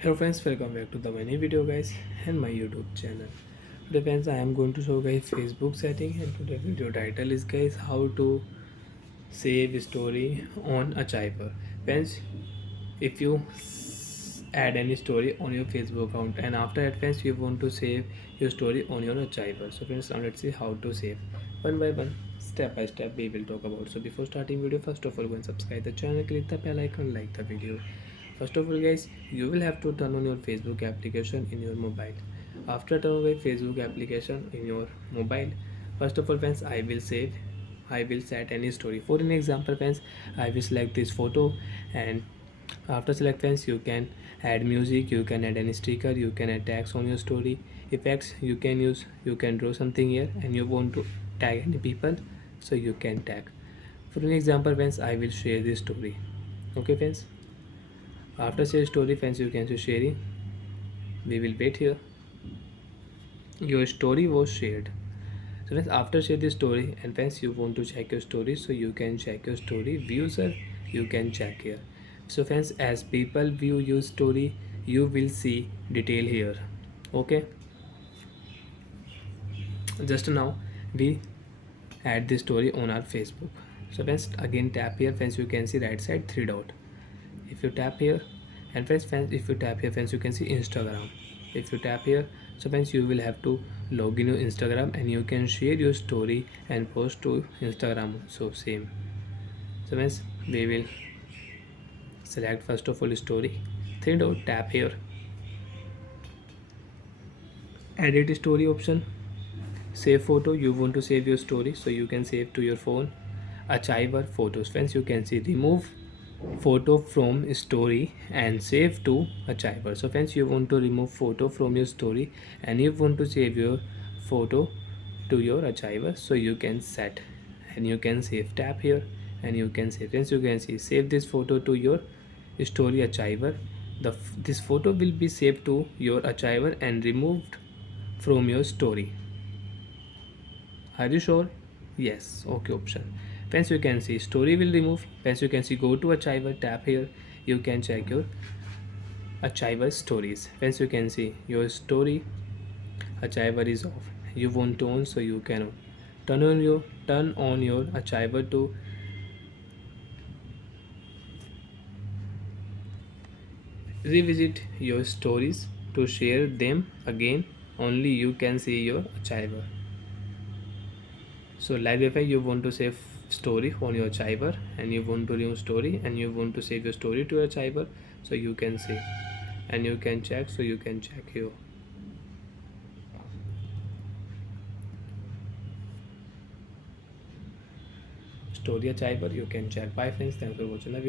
Hello friends, welcome back to the my new video guys and my YouTube channel. Today friends, I am going to show guys Facebook setting, and today video title is guys how to save story on Achiver. Friends, if you add any story on your Facebook account and after that friends you want to save your story on your Achiver. So friends, now let's see how to save one by one, step by step we will talk about. So before starting video, first of all go and subscribe the channel, click the bell icon, like the video. First of all guys, you will have to turn on your Facebook application in your mobile. After turn on the Facebook application in your mobile, first of all friends, I will set any story. For an example friends, I will select this photo, and after select friends you can add music, you can add any sticker, you can add tags on your story, effects you can use, you can draw something here, and you want to tag any people, so you can tag. For an example friends, I will share this story. Okay friends, after share story friends you can see sharing. We will wait here. Your story was shared. So friends, after share the story and friends you want to check your story, so you can check your story views are, you can check here. So friends, as people view your story you will see detail here. Okay, just now we add the story on our Facebook. So friends, again tap here friends, you can see right side three dot. If you tap here, and friends, if you tap here friends you can see Instagram. If you tap here, so friends you will have to log in your Instagram and you can share your story and post to Instagram. So same. So friends, we will select first of all story, three dot, tap here, edit story option, save photo. You want to save your story, so you can save to your phone. Achiver photos friends, you can see remove photo from story and save to Achiver. So friends, you want to remove photo from your story and you want to save your photo to your Achiver, so you can set and you can save. Tap here and you can save. Friends, you can see save this photo to your story Achiver. This photo will be saved to your Achiver and removed from your story. Are you sure? Yes. Okay option. Friends, you can see story will remove. Friends, you can see go to Achiver, tap here. You can check your Achiver stories. Friends, you can see your story Achiver is off. You want to on, so you can on. Turn on your Achiver to revisit your stories, to share them again. Only you can see your Achiver. So like if you want to save story on your Chiver and you want to remove story and you want to save your story to your Chiver, so you can save and you can check, so you can check here story Chiver, you can check. Bye friends, thanks for watching the video.